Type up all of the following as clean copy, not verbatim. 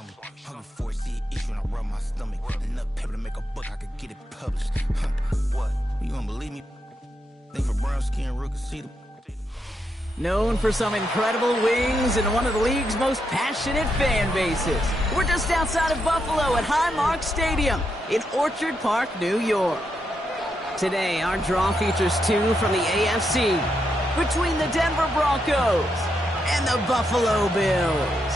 stomach. Hungry for a seed issue and I rub my stomach. Enough paper to make a book, I could get it published. What? You don't believe me? Think for brown skin, Rook can see them. Known for some incredible wings and one of the league's most passionate fan bases. We're just outside of Buffalo at Highmark Stadium in Orchard Park, New York. Today, our draw features two from the AFC between the Denver Broncos and the Buffalo Bills.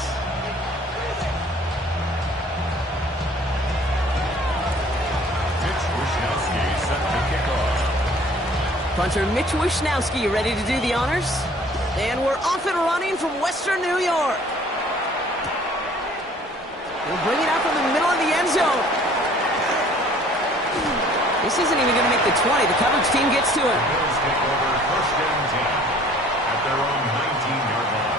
Punter Mitch Wishnowsky ready to do the honors. And we're off and running from Western New York. We'll bring it out from the middle of the end zone. This isn't even going to make the 20. The coverage team gets to it. Bills take over first down 10 at their own 19-yard line.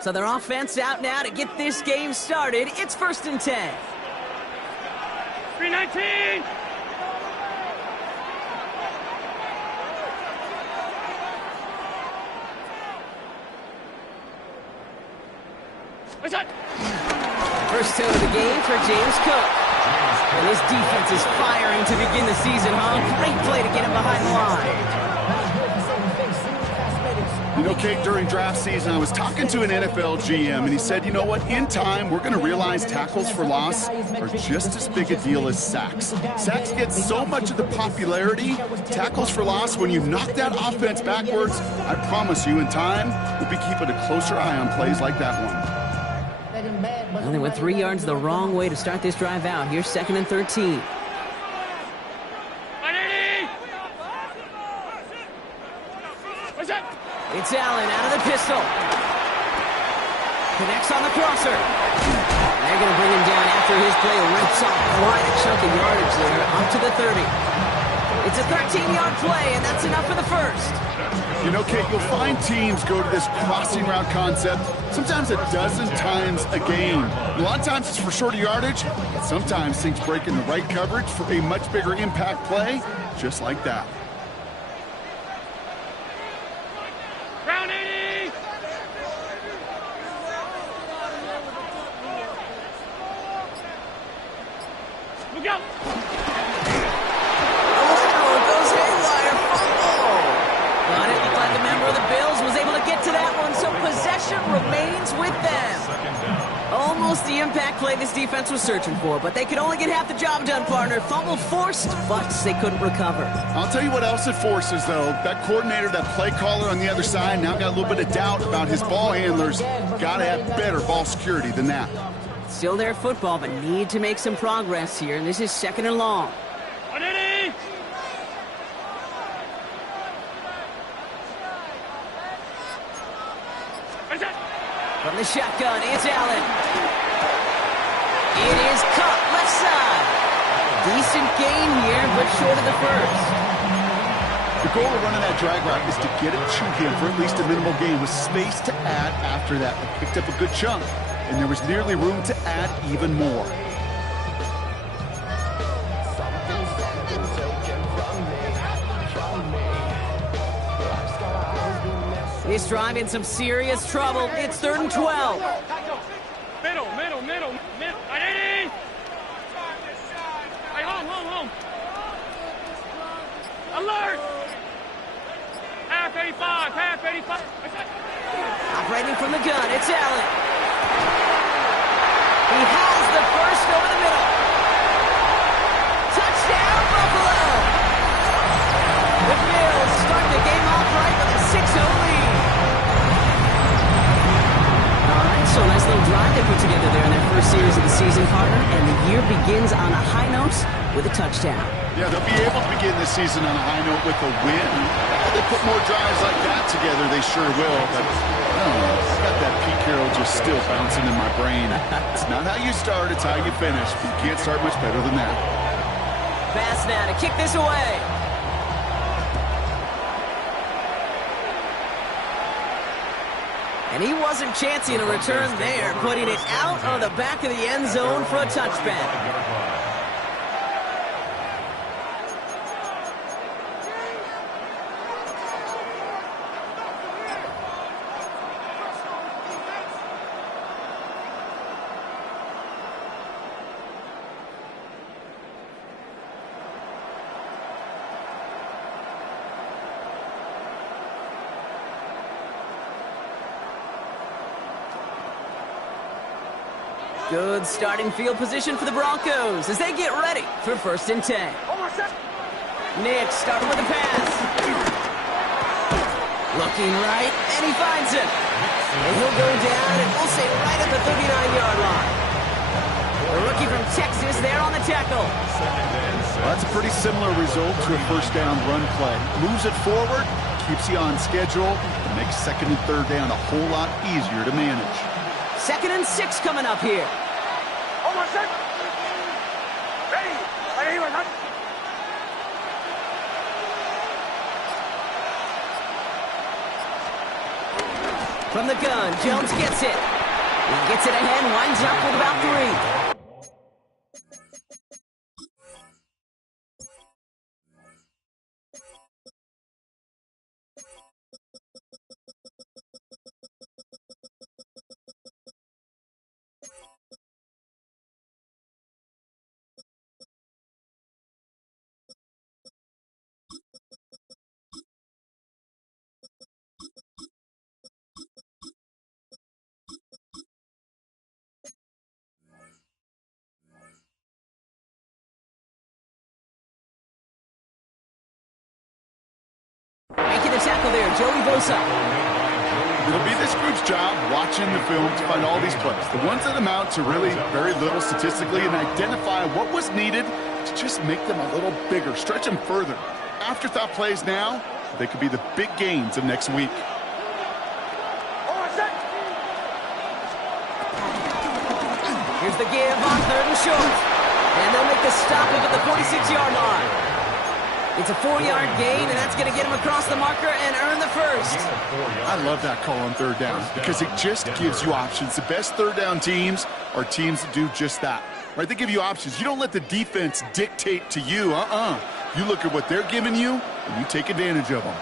So their offense out now to get this game started. It's 1st and 10. 319! What's that? First toe of the game for James Cook. And his defense is firing to begin the season, huh? Great play to get him behind the line. You know, Kate, during draft season, I was talking to an NFL GM, and he said, you know what, in time, we're going to realize tackles for loss are just as big a deal as sacks. Sacks get so much of the popularity. Tackles for loss, when you knock that offense backwards, I promise you, in time, we'll be keeping a closer eye on plays like that one. Well, they went 3 yards the wrong way to start this drive out. Here's 2nd and 13. It's Allen out of the pistol. Connects on the crosser. They're going to bring him down after his play rips off quite a chunk of yardage there, up to the 30. It's a 13-yard play, and that's enough for the first. You know, Kate, you'll find teams go to this crossing route concept sometimes a dozen times a game. A lot of times it's for shorter yardage, but sometimes things break in the right coverage for a much bigger impact play, just like that. Round 80! Look out! Oh, it goes haywire. Fumble. But it looked like a member of the Bills was able to get to that one, so possession remains with them. Almost the impact play this defense was searching for, but they could only get half the job done, partner. Fumble forced, but they couldn't recover. I'll tell you what else it forces, though. That coordinator, that play caller on the other side, now got a little bit of doubt about his ball handlers. Got to have better ball security than that. Still their football, but need to make some progress here, and this is 2nd and long. 180! From the shotgun, it's Allen. It is caught left side. Decent gain here, but short of the first. The goal of running that drag route is to get it to him for at least a minimal gain with space to add after that. They picked up a good chunk, and there was nearly room to add even more. this drive in some serious trouble. It's 3rd and 12. Middle. 180. Hey, home. Alert. Half 85. Operating from the gun, it's Allen. He has the first over the middle. Touchdown, Buffalo! The Bills start the game off right with a 6-0 lead. All right, so a nice little drive they put together there in their first series of the season, partner, and the year begins on a high note with a touchdown. Yeah, they'll be able to begin this season on a high note with a win. If they put more drives like that together, they sure will. But I don't know, I've got that Pete Carroll just still bouncing in my brain. It's not how you start, it's how you finish. You can't start much better than that. Pass now to kick this away. And he wasn't chancing a return there, putting it out of the back of the end zone for a touchback. Good starting field position for the Broncos as they get ready for 1st and 10. Nick starting with a pass. Looking right, and he finds it. And he'll go down, and we'll say right at the 39-yard line. The rookie from Texas there on the tackle. Well, that's a pretty similar result to a first down run play. Moves it forward, keeps you on schedule, and makes 2nd and 3rd down a whole lot easier to manage. 2nd and 6 coming up here. From the gun, Jones gets it. He gets it ahead, winds up with about 3. Making the tackle there, Joey Bosa. It'll be this group's job watching the film to find all these plays. The ones that amount to really very little statistically and identify what was needed to just make them a little bigger, stretch them further. Afterthought plays now, they could be the big gains of next week. Here's the give on 3rd and short. And they'll make the stop up at the 46-yard line. It's a 4-yard gain, and that's going to get him across the marker and earn the first. I love that call on 3rd down because it just gives you options. The best 3rd down teams are teams that do just that. Right? They give you options. You don't let the defense dictate to you. You look at what they're giving you, and you take advantage of them.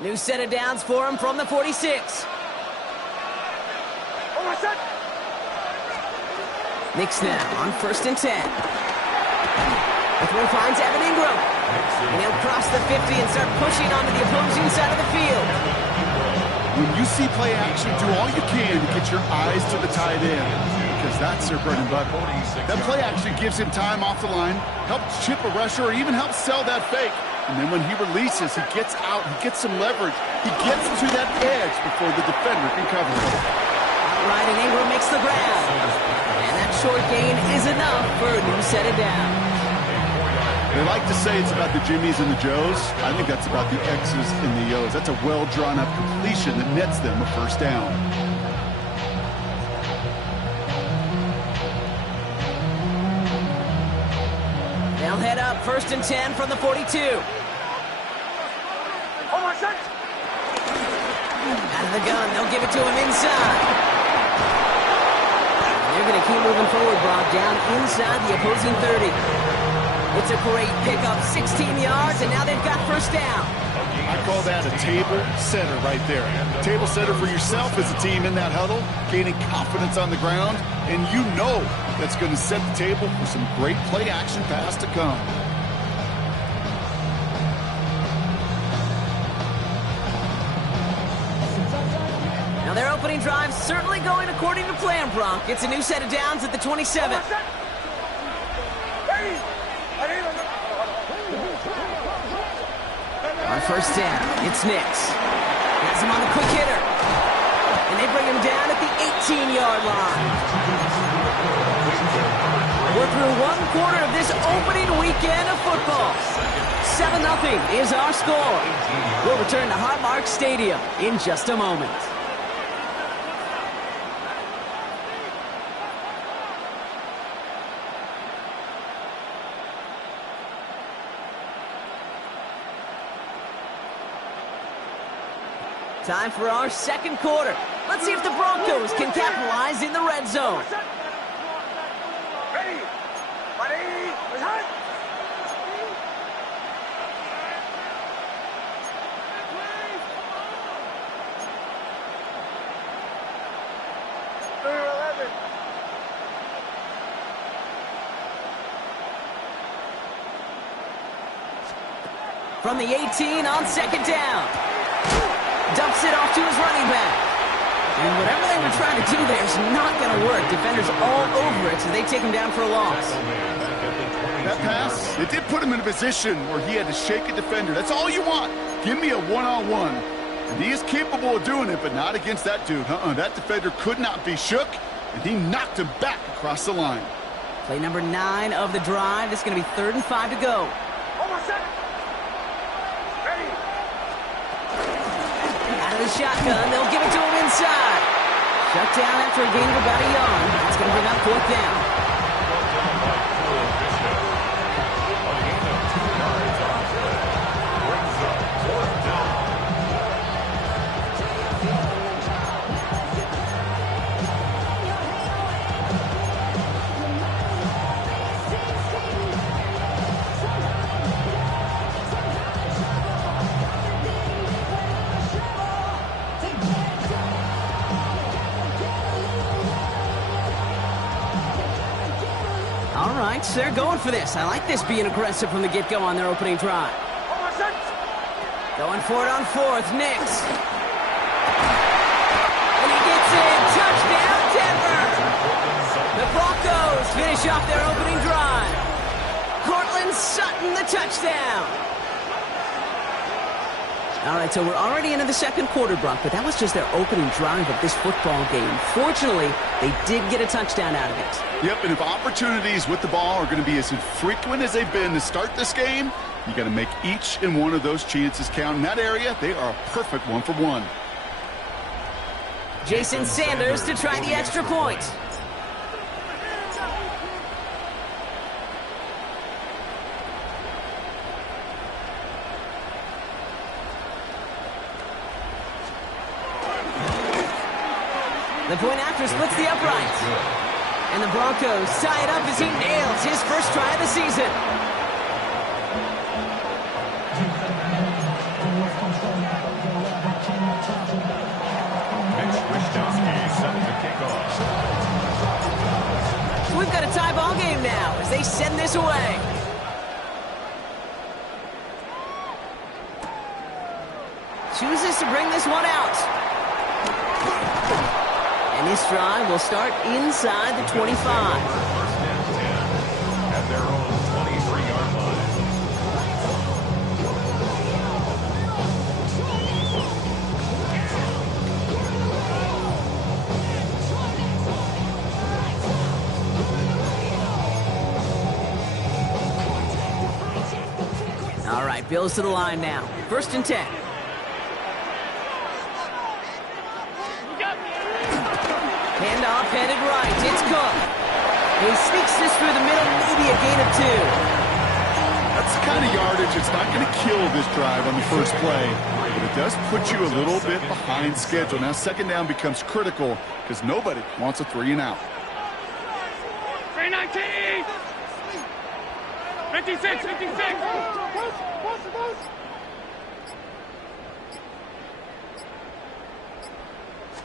New set of downs for him from the 46. Knicks now on 1st and 10. The throw finds Evan Ingram. And he'll cross the 50 and start pushing onto the opposing side of the field. When you see play action, do all you can to get your eyes to the tight end, because that's their bread and butter. That play action gives him time off the line, helps chip a rusher, or even helps sell that fake. And then when he releases, he gets out, he gets some leverage. He gets to that edge before the defender can cover it. Outright, and Ingram makes the grab. And that short gain is enough for a new set of downs. They like to say it's about the Jimmies and the Joes. I think that's about the X's and the O's. That's a well-drawn-up completion that nets them a first down. They'll head up 1st and 10 from the 42. Out of the gun, they'll give it to him inside. They're going to keep moving forward, Brock, down inside the opposing 30. It's a great pickup, 16 yards, and now they've got first down. I call that a table setter right there. Table setter for yourself as a team in that huddle, gaining confidence on the ground, and you know that's going to set the table for some great play-action pass to come. Now their opening drive certainly going according to plan, Bronk. It's a new set of downs at the 27. On first down, it's Nix. Has him on the quick hitter. And they bring him down at the 18-yard line. We're through one quarter of this opening weekend of football. 7-0 is our score. We'll return to Highmark Stadium in just a moment. Time for our second quarter. Let's see if the Broncos can capitalize in the red zone. Ready. Ready. Ready. From the 18 on second down. Dumps it off to his running back. And whatever they were trying to do there is not going to work. Defenders all over it, so they take him down for a loss. That pass, it did put him in a position where he had to shake a defender. That's all you want. Give me a one-on-one. And he is capable of doing it, but not against that dude. That defender could not be shook, and he knocked him back across the line. Play number 9 of the drive. This is going to be 3rd and 5 to go. The shotgun, they'll give it to him inside. Shut down after a gain of about a yard. That's going to bring up 4th down. They're going for this. I like this being aggressive from the get-go on their opening drive. Going for it on 4th. Nix. And he gets in. Touchdown, Denver. The Broncos finish off their opening drive. Cortland Sutton, the touchdown. All right, so we're already into the second quarter, Brock, but that was just their opening drive of this football game. Fortunately, they did get a touchdown out of it. Yep, and if opportunities with the ball are going to be as infrequent as they've been to start this game, you got to make each and one of those chances count. In that area, they are a perfect 1-for-1. Jason Sanders to try the extra point. The point after splits the uprights. And the Broncos tie it up as he nails his first try of the season. So we've got a tie ball game now as they send this away. Chooses to bring this one out. And this drive will start inside the 25. At their own 23-yard line. All right, Bills to the line now. 1st and 10. Handoff headed right. It's Cook. He sneaks this through the middle, maybe a gain of 2. That's the kind of yardage it's not going to kill this drive on the first play, but it does put you a little bit behind schedule. Now second down becomes critical because nobody wants a 3-and-out. 319! 56, 56.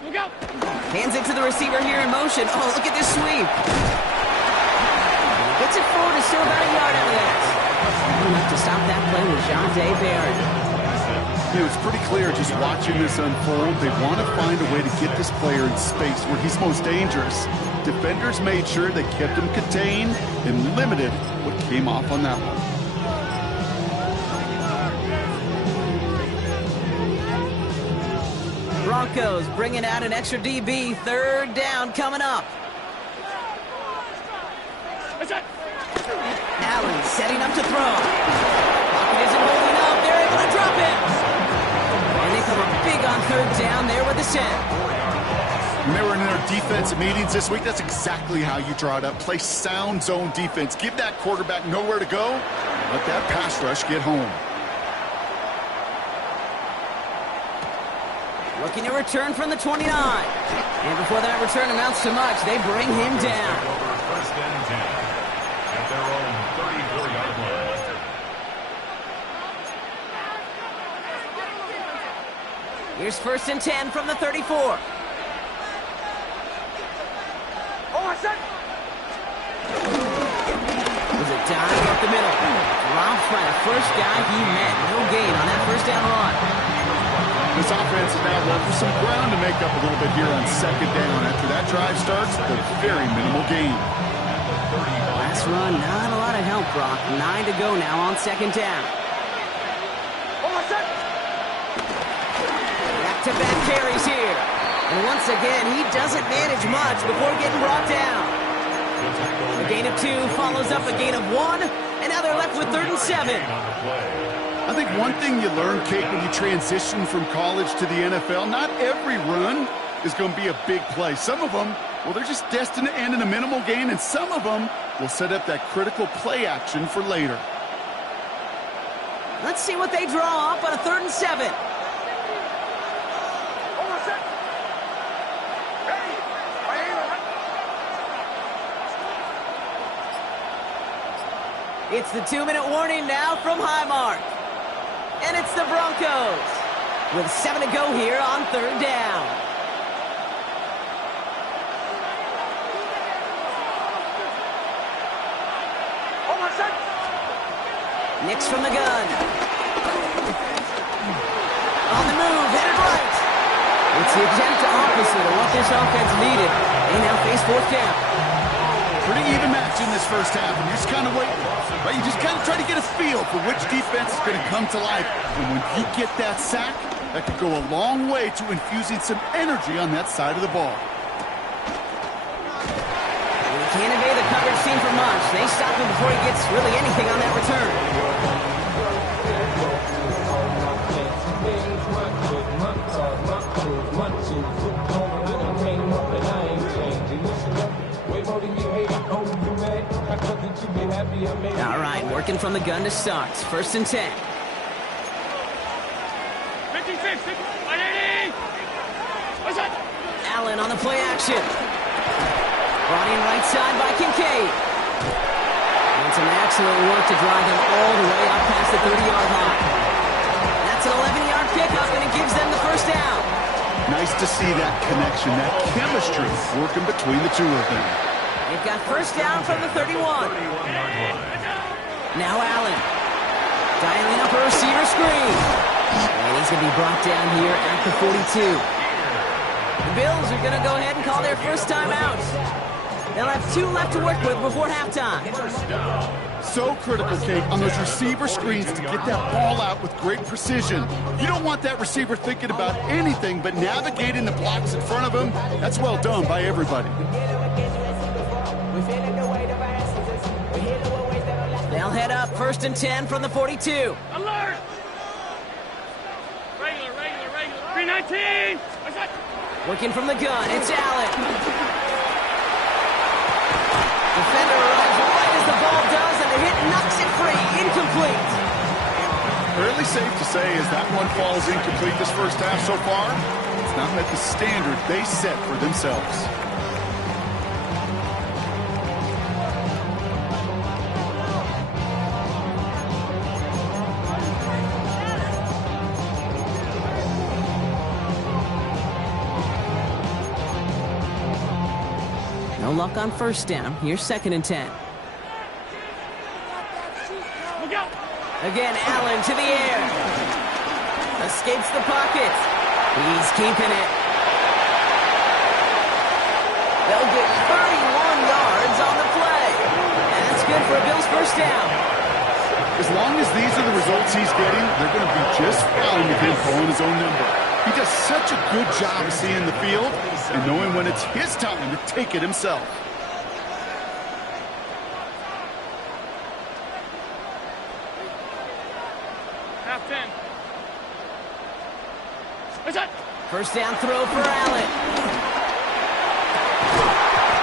Look out. Hands it to the receiver here in motion. Oh, look at this sweep. Gets it forward, is still about a yard out of that. Enough to stop that play with Jonte Barron. You know, it's pretty clear just watching this unfold. They want to find a way to get this player in space where he's most dangerous. Defenders made sure they kept him contained and limited what came off on that one. Broncos bringing out an extra DB. Third down coming up. Allen setting up to throw. Pocket isn't holding up. They're able to drop it. And they cover big on third down there with the set. When they were in their defensive meetings this week, that's exactly how you draw it up. Play sound zone defense. Give that quarterback nowhere to go. Let that pass rush get home. Looking to return from the 29. And before that return amounts to much, they bring him down. First and 10 at their own 34-yard line. Here's first and 10 from the 34. Was a dive up the middle. Dropped by the first guy he met. No gain on that first down run. This offense is now left with some ground to make up a little bit here on second down. After that drive starts, a very minimal gain. Last run, not a lot of help, Brock. 9 to go now on second down. Back-to-back carries here. And once again, he doesn't manage much before getting brought down. A gain of 2 follows up a gain of 1, and now they're left with 3rd and 7. I think one thing you learn, Kate, when you transition from college to the NFL, not every run is going to be a big play. Some of them, well, they're just destined to end in a minimal gain, and some of them will set up that critical play action for later. Let's see what they draw up on a 3rd and 7. It's the 2-minute warning now from Highmark. And it's the Broncos with 7 to go here on 3rd down. Nix from the gun. On the move, headed right. It's the exact opposite of what this offense needed. They now face 4th down. Pretty even match in this first half, and you're just kind of waiting. Right? You just kind of try to get a feel for which defense is going to come to life. And when you get that sack, that could go a long way to infusing some energy on that side of the ball. They can't evade the coverage team for much. They stop him before he gets really anything on that return. All right, working from the gun to start. 1st and 10. 56, 180. Allen on the play action. Brought in right side by Kincaid. And some excellent work to drive him all the way up past the 30-yard line. That's an 11-yard pickup, and it gives them the 1st down. Nice to see that connection, that chemistry working between the two of them. They've got 1st down from the 31. Now Allen. Dialing up a receiver screen. And he's going to be brought down here at the 42. The Bills are going to go ahead and call their first timeout. They'll have 2 left to work with before halftime. So critical, Kate, on those receiver screens to get that ball out with great precision. You don't want that receiver thinking about anything but navigating the blocks in front of him. That's well done by everybody. They'll head up 1st and 10 from the 42. Alert! Regular. 319. Working from the gun, it's Allen. Defender arrives right as the ball does, and the hit knocks it free. Incomplete. Fairly safe to say as that one falls incomplete this first half so far, it's not met the standard they set for themselves. No luck on first down. Here's 2nd and 10. Look out! Again, Allen to the air. Escapes the pocket. He's keeping it. They'll get 31 yards on the play. And that's good for a Bills first down. As long as these are the results he's getting, they're going to be just fine with him pulling his own number. He does such a good job of seeing the field and knowing when it's his time to take it himself. Half 10. What's that? First down throw for Allen.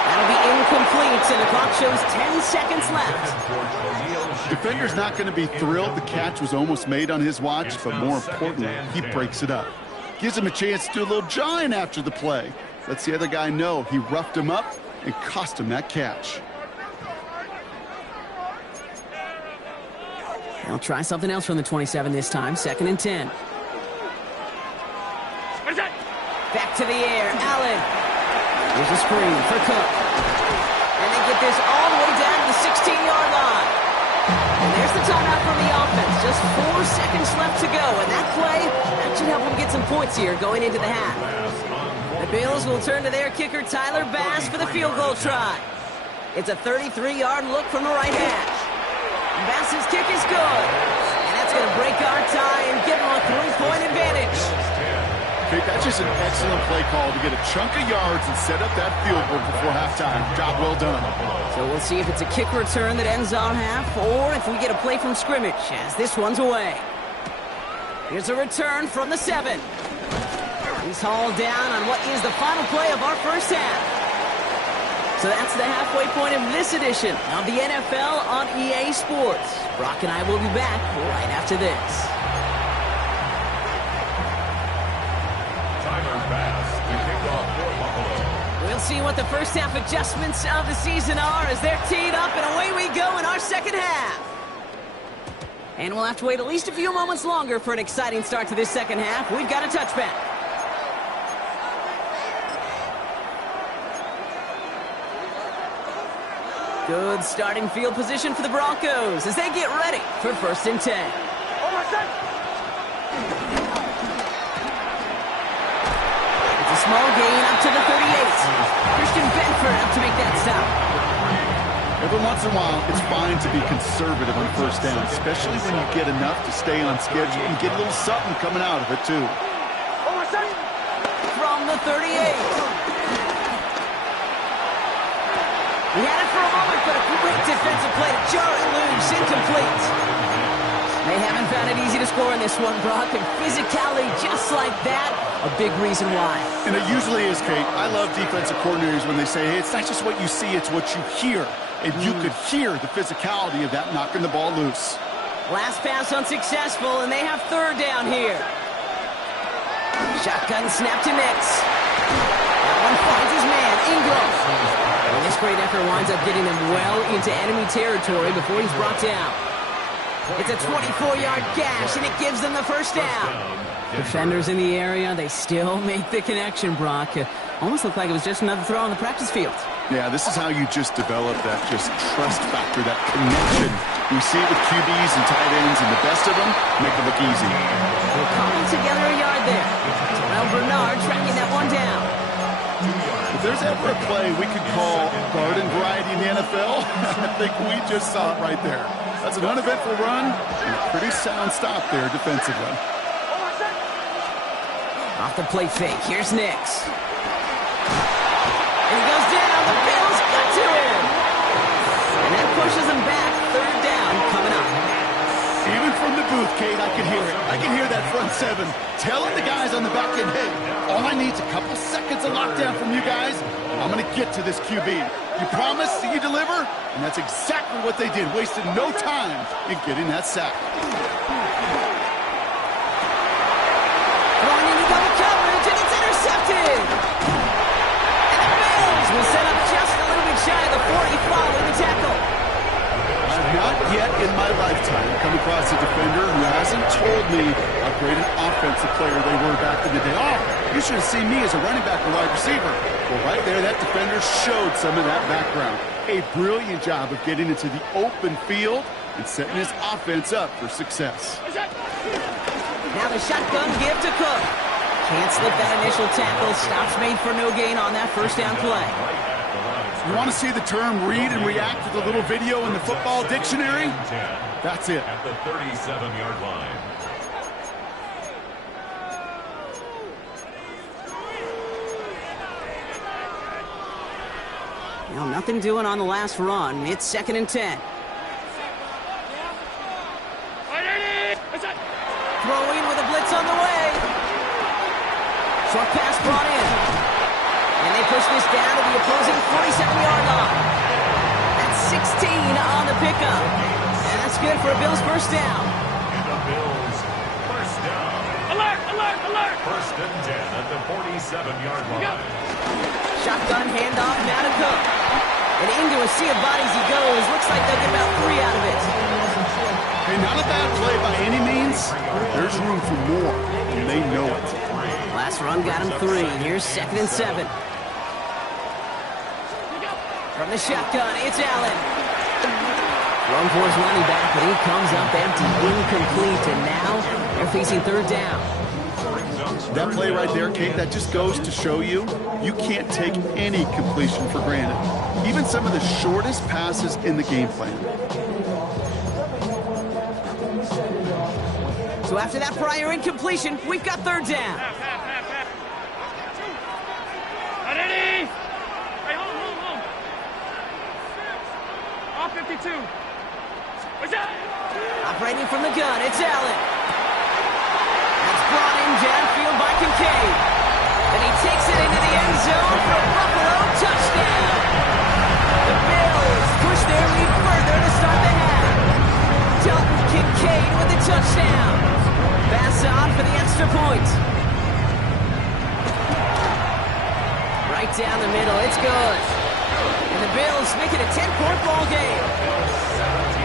That'll be incomplete, and the clock shows 10 seconds left. Defender's not going to be thrilled the catch was almost made on his watch, but more importantly, he breaks it up. Gives him a chance to do a little jawing after the play. Lets the other guy know he roughed him up and cost him that catch. They'll try something else from the 27 this time. 2nd and 10. What is that? Back to the air. Allen. Here's a screen for Cook. And they get this all the way down to the 16-yard line. And there's the timeout from the offense. Just 4 seconds left to go. And that play, that should help them get some points here going into the half. The Bills will turn to their kicker, Tyler Bass, for the field goal try. It's a 33-yard look from the right hash. Bass's kick is good. And that's going to break our tie and give them a 3-point advantage. Okay, that's just an excellent play call to get a chunk of yards and set up that field goal before halftime. Job well done. So we'll see if it's a kick return that ends our half or if we get a play from scrimmage as this one's away. Here's a return from the 7. He's hauled down on what is the final play of our first half. So that's the halfway point of this edition of the NFL on EA Sports. Brock and I will be back right after this. We'll see what the first half adjustments of the season are as they're teed up, and away we go in our second half. And we'll have to wait at least a few moments longer for an exciting start to this second half. We've got a touchback. Good starting field position for the Broncos as they get ready for 1st and 10. It's a small gain up to the 38. Christian Benford up to make that stop. Every once in a while, it's fine to be conservative on first down, especially when you get enough to stay on schedule and get a little something coming out of it, too. From the 38. He had it for a moment, but a great defensive play to jar it loose, incomplete. They haven't found it easy to score in this one, Brock, and physicality just like that, a big reason why. And it usually is, Kate. I love defensive coordinators when they say, hey, it's not just what you see, it's what you hear. And you could hear the physicality of that knocking the ball loose. Last pass unsuccessful, and they have 3rd down here. Shotgun snap to Nix. That one finds his man, Ingram. And this great effort winds up getting them well into enemy territory before he's brought down. It's a 24-yard gash, and it gives them the first down. Defenders in the area, they still make the connection, Brock. Almost looked like it was just another throw on the practice field. Yeah, this is how you just develop that just trust factor, that connection. We see it with QBs and tight ends, and the best of them make it look easy. They're coming together a yard there. Terrell Bernard tracking that one down. If there's ever a play we could call garden variety in the NFL, I think we just saw it right there. That's an uneventful run and a pretty sound stop there defensively. Off the play fake, here's Nix. And he goes down, the Bills got to him. And that pushes him back, 3rd down coming up. Even from the booth, Kate, I can hear it. I can hear that front 7 telling the guys on the back end, hey, all I need is a couple seconds of lockdown from you guys. I'm going to get to this QB. You promise that you deliver? And that's exactly what they did. Wasted no time in getting that sack. Throwing into double coverage, and it's intercepted. And the Bills will set up just a little bit shy of the 40 following the tackle. Not yet in my lifetime come across a defender who hasn't told me how great an offensive player they were back in the day. Oh, you should have seen me as a running back or wide receiver. Well, right there, that defender showed some of that background. A brilliant job of getting into the open field and setting his offense up for success. Now the shotgun give to Cook. Can't slip that initial tackle. Stops made for no gain on that first down play. You want to see the term read and react with a little video in the football dictionary? That's it. At the 37-yard line. Well, nothing doing on the last run. It's 2nd and 10. Throwing with a blitz on the way. Short pass brought in. And they push this down to the opposing 47-yard line. That's 16 on the pickup. And that's good for a Bills first down. And the Bills first down. Alert, alert, alert. 1st and 10 at the 47-yard line. Shotgun handoff now to Cook. And into a sea of bodies he goes. Looks like they'll get about 3 out of it. Hey, not a bad play by any means. There's room for more, and they know it. Last run got him 3. Here's 2nd and 7. From the shotgun, it's Allen. Thrown for his running back, but he comes up empty, incomplete, and now they're facing 3rd down. That play right there, Kate, that just goes to show you can't take any completion for granted. Even some of the shortest passes in the game plan. So after that prior incompletion, we've got 3rd down. Ready? Hey, hold. All 52. What's that? Operating from the gun, it's Allen. That's brought in downfield by Kincaid. And he takes it into the end zone for a Buffalo touchdown. The Bills push their lead further to start the half. Dalton Kincaid with the touchdown. Pass on for the extra point. Right down the middle, it's good. And the Bills make it a 10-point ball game. 17.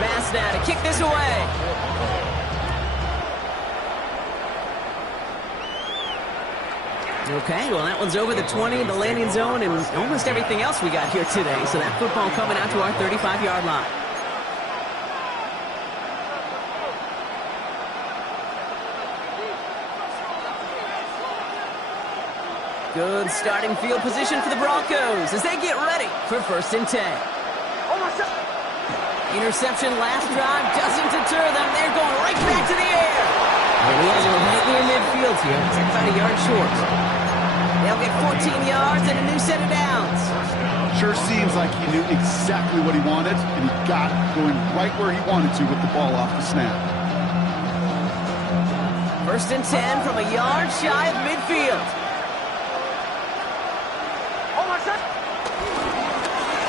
Pass now to kick this away. Okay, well that one's over the 20, the landing zone, and almost everything else we got here today. So that football coming out to our 35-yard line. Good starting field position for the Broncos as they get ready for 1st and 10. Interception last drive doesn't deter them. They're going right back to the air. And he has it right near midfield here. It's about a yard short. They'll get 14 yards and a new set of downs. Sure seems like he knew exactly what he wanted, and he got it going right where he wanted to with the ball off the snap. 1st and 10 from a yard shy of midfield.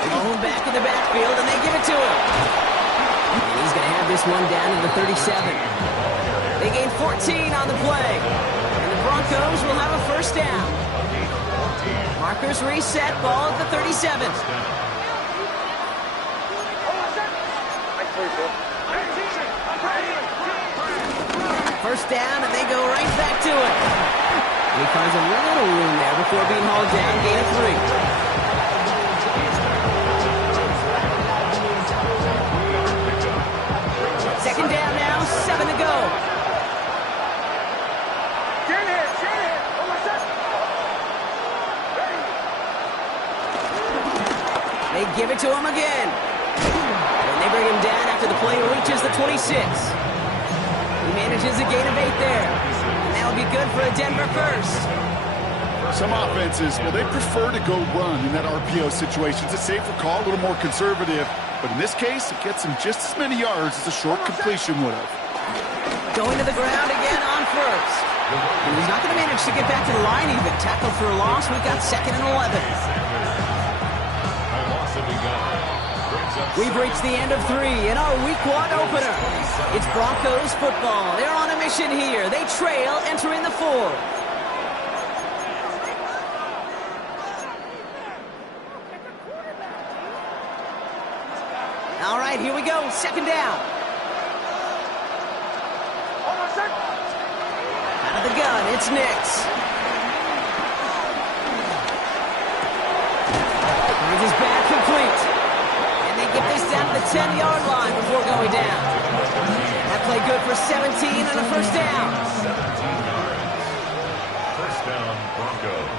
Going back in the backfield, and they give it to him. And he's going to have this one down to the 37. They gain 14 on the play. And the Broncos will have a first down. Markers reset, ball at the 37. First down, and they go right back to it. And he finds a little room there before being hauled down, gain of 3. Second down now, 7 to go. They give it to him again. And they bring him down after the play reaches the 26. He manages a gain of 8 there. And that'll be good for a Denver first. Some offenses, well, they prefer to go run in that RPO situation. It's a safer call, a little more conservative. But in this case, it gets him just as many yards as a short completion would have. Going to the ground again on first. And he's not going to manage to get back to the line even. Tackle for a loss. We've got 2nd and 11. We've reached the end of 3 in our Week 1 opener. It's Broncos football. They're on a mission here. They trail entering the 4th. All right, here we go. Second down. Out of the gun, it's Nix. With his back complete. And they get this down to the 10-yard line before going down. That play good for 17 and a first down. 17 yards. First down, Broncos.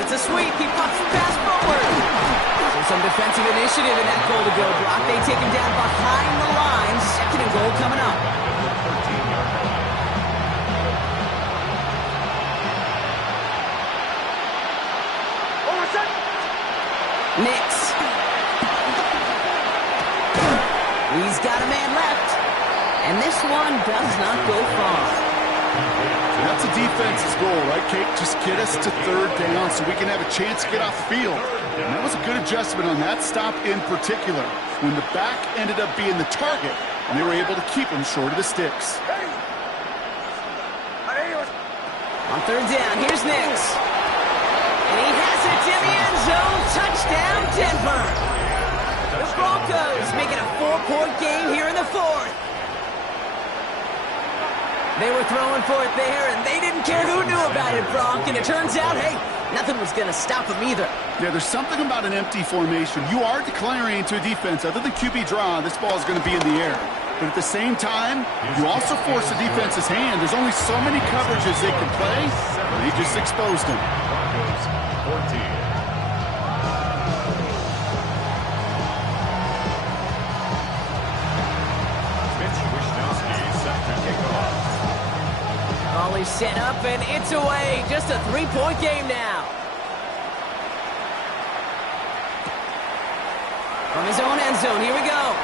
It's a sweep. He pops the pass forward. So some defensive initiative in that goal to go block. They take him down behind the line. Second and goal coming up. 13-yard line. Nix. He's got a man left. And this one does not go far. That's a defense's goal, right, Kate? Just get us to third down so we can have a chance to get off the field. And that was a good adjustment on that stop in particular, when the back ended up being the target, and they were able to keep him short of the sticks. On third down, here's Nix. And he has it in the end zone. Touchdown, Denver. The Broncos make it a 4-point game here in the fourth. They were throwing for it there, and they didn't care who knew about it, Bronk. And it turns out, hey, nothing was going to stop them either. Yeah, there's something about an empty formation. You are declaring to a defense, other than QB draw, this ball is going to be in the air. But at the same time, you also force the defense's hand. There's only so many coverages they can play, and they just exposed them. Broncos, 14. Volley set up, and it's away. Just a 3-point game now. From his own end zone, here we go.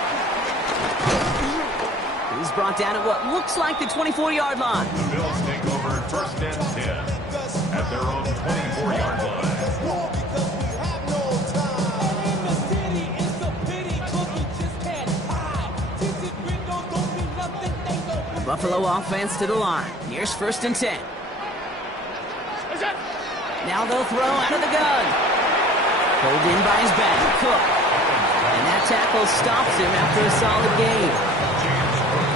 He's brought down at what looks like the 24-yard line. The Bills take over first and 10 at their own 24-yard line. Buffalo offense to the line. Here's first and 10. Now they'll throw out of the gun. Pulled in by his back, Cook. And that tackle stops him after a solid gain.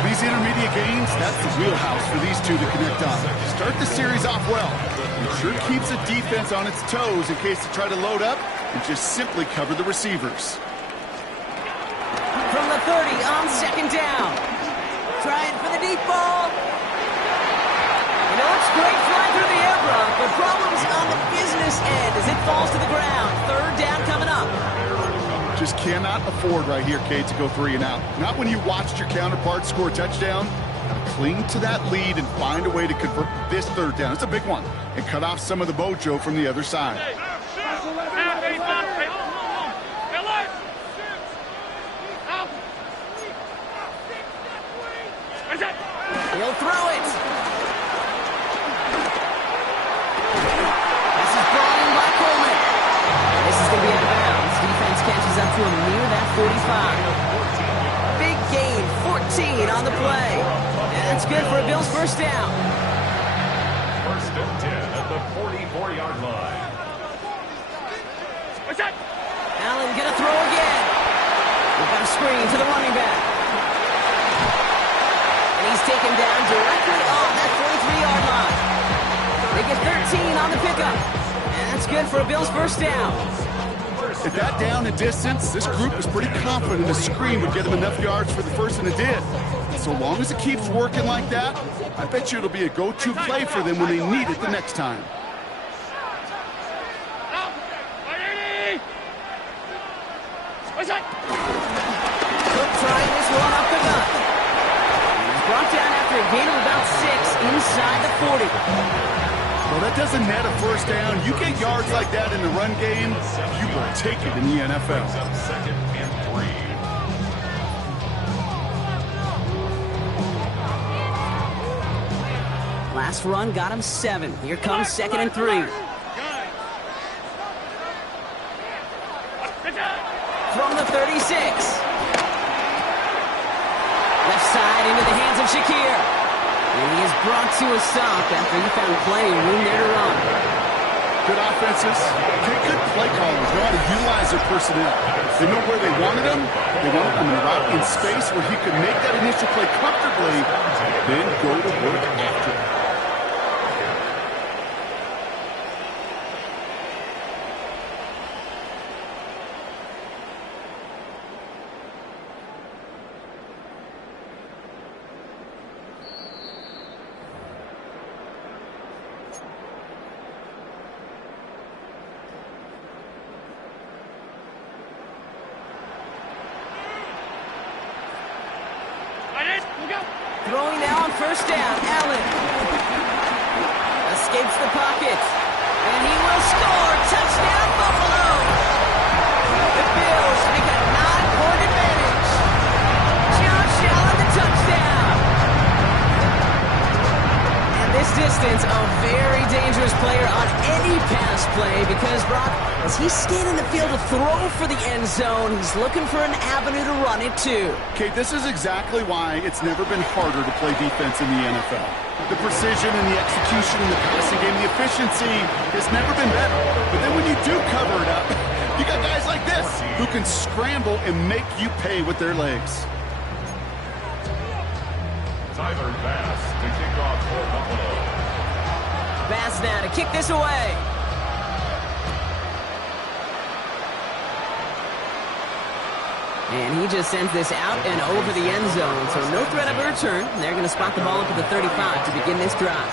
These intermediate gains, that's the wheelhouse for these two to connect on. Start the series off well. It sure keeps the defense on its toes in case they try to load up and just simply cover the receivers. From the 30 on second down. Trying for the deep ball. You know, it's great flying through the air, Brock, but problems on the business end as it falls to the ground. Third down coming up. Just cannot afford right here, Kate, to go 3 and out. Not when you watched your counterpart score a touchdown. Gotta cling to that lead and find a way to convert this third down. It's a big one. And cut off some of the mojo from the other side. He'll throw it. This is brought in by Coleman. This is going to be out of bounds. Defense catches up to him near that 45. Big gain, 14 on the play. And that's good for a Bills first down. First and 10 at the 44-yard line. Allen going to throw again. We've got a screen to the running back. He's taken down directly on that 43-yard line. They get 13 on the pickup. And that's good for a Bills first down. At that down and distance, this group was pretty confident the screen would get them enough yards for the first, and it did. So long as it keeps working like that, I bet you it'll be a go-to play for them when they need it the next time. Cook trying this one up the gut. Brought down after a gain of about 6 inside the 40. Well, that doesn't net a first down. You get yards like that in the run game, you will take it in the NFL. Second and 3. Last run got him 7. Here comes second and 3. From the 36. Left side into the hands of Shakir. And he is brought to a stop after he found plenty of room there to run. Good offenses. Good play callers know how to utilize their personnel. They know where they wanted him. They wanted him in space where he could make that initial play comfortably, then go to work after it. Throwing now on first down, Allen. Escapes the pocket. And he will score. Touchdown, Buffalo. The Bills make a 9-point advantage. Josh Allen, the touchdown. And this distance, a very dangerous player on any pass play because, Brock, as he's scanning the field to throw for the end zone, he's looking for an avenue to run it to. Kate, this is exactly why it's never been harder to play defense in the NFL. The precision and the execution in the passing game, the efficiency has never been better. But then when you do cover it up, you got guys like this who can scramble and make you pay with their legs. Tyler Bass to kick off for Buffalo. Bass now to kick this away. And he just sends this out and over the end zone, so no threat of a return. They're going to spot the ball up at the 35 to begin this drive.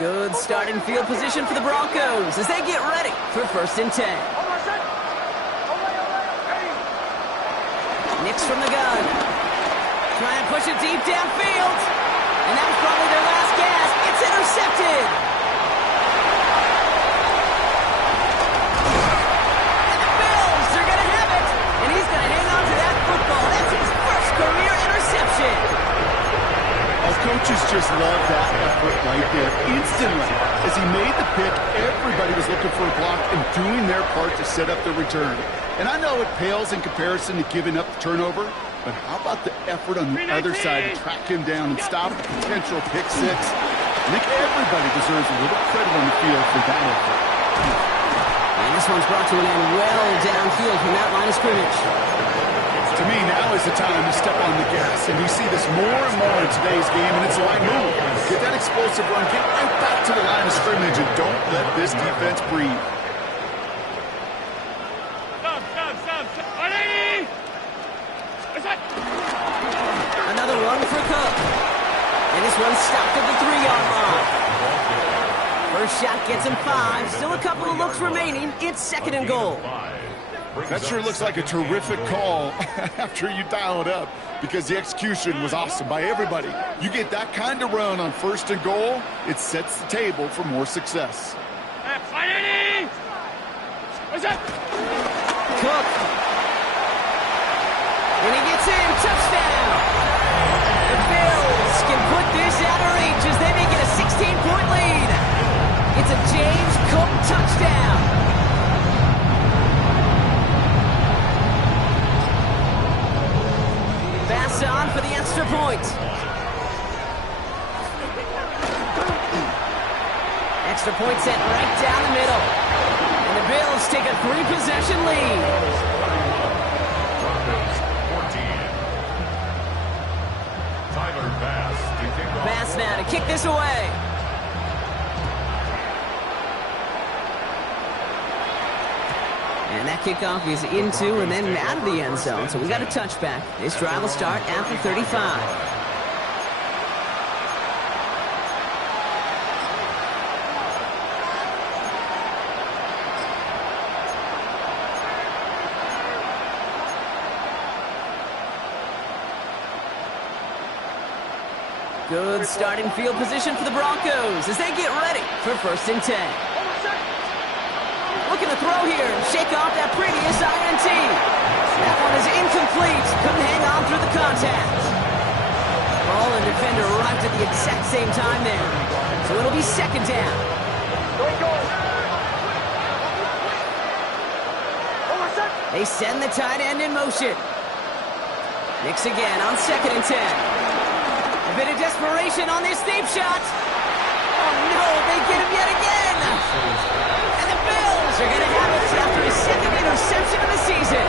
Good starting field position for the Broncos as they get ready for 1st and 10. Nix from the gun. Trying to push it deep downfield. And that was probably their last gasp. It's intercepted. And the Bills are going to have it. And he's going to hang on to that football. That's his first career interception. Our coaches just love that effort right there. Instantly, as he made the pick, everybody was looking for a block and doing their part to set up the return. And I know it pales in comparison to giving up the turnover, but how about the effort on the other side to track him down and stop a potential pick six? I think everybody deserves a little credit on the field for that effort. And this one's brought to an end well downfield from that line of scrimmage. To me, now is the time to step on the gas, and we see this more and more in today's game, and it's the right move. Get that explosive run, get right back to the line of scrimmage, and don't let this defense breathe. Another run for Cook. And this one's stopped at the 3-yard line. First shot gets him 5. Still a couple of looks remaining. It's 2nd and goal. That sure looks like a terrific call after you dial it up because the execution was awesome by everybody. You get that kind of run on 1st and goal, it sets the table for more success. Cook. And he gets in. Touchdown. The Bills can put this out of reach as they make it a 16-point lead. It's a James Cook touchdown. Pass on for the extra point. Extra point sent right down the middle. And the Bills take a 3-possession lead. Bass now to kick this away. And that kickoff is into and then out of the end zone. So we got a touchback. This drive will start after 35. Good starting field position for the Broncos as they get ready for 1st and 10. Looking to throw here, shake off that previous INT. That one is incomplete. Couldn't hang on through the contact. Ball and defender arrived at the exact same time there. So it'll be second down. They send the tight end in motion. Nix again on 2nd and 10. A bit of desperation on this deep shot. Oh no, they get him yet again. And the Bills are going to have it after his second interception of the season.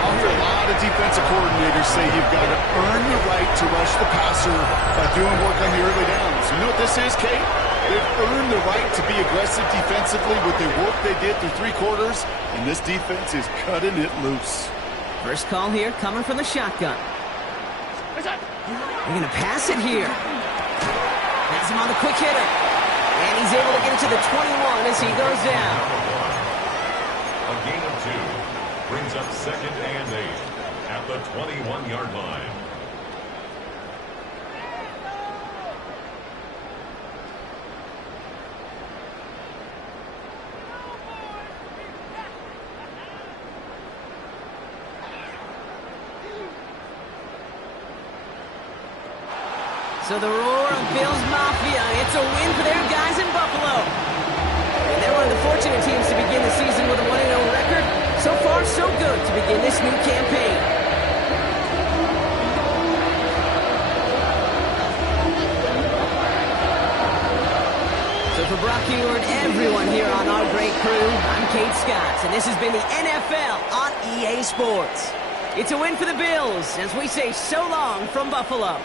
I'll hear a lot of defensive coordinators say you've got to earn the right to rush the passer by doing work on the early downs. You know what this is, Kate? They've earned the right to be aggressive defensively with the work they did through 3 quarters, and this defense is cutting it loose. First call here coming from the shotgun. They're going to pass it here. Pass him on the quick hitter. And he's able to get it to the 21 as he goes down. A gain of 2 brings up 2nd and 8 at the 21-yard line. So the roar of Bills Mafia, it's a win for their guys in Buffalo. And they're one of the fortunate teams to begin the season with a 1-0 record. So far, so good to begin this new campaign. So for Brock Ewart, everyone here on our great crew, I'm Kate Scott, and this has been the NFL on EA Sports. It's a win for the Bills as we say so long from Buffalo.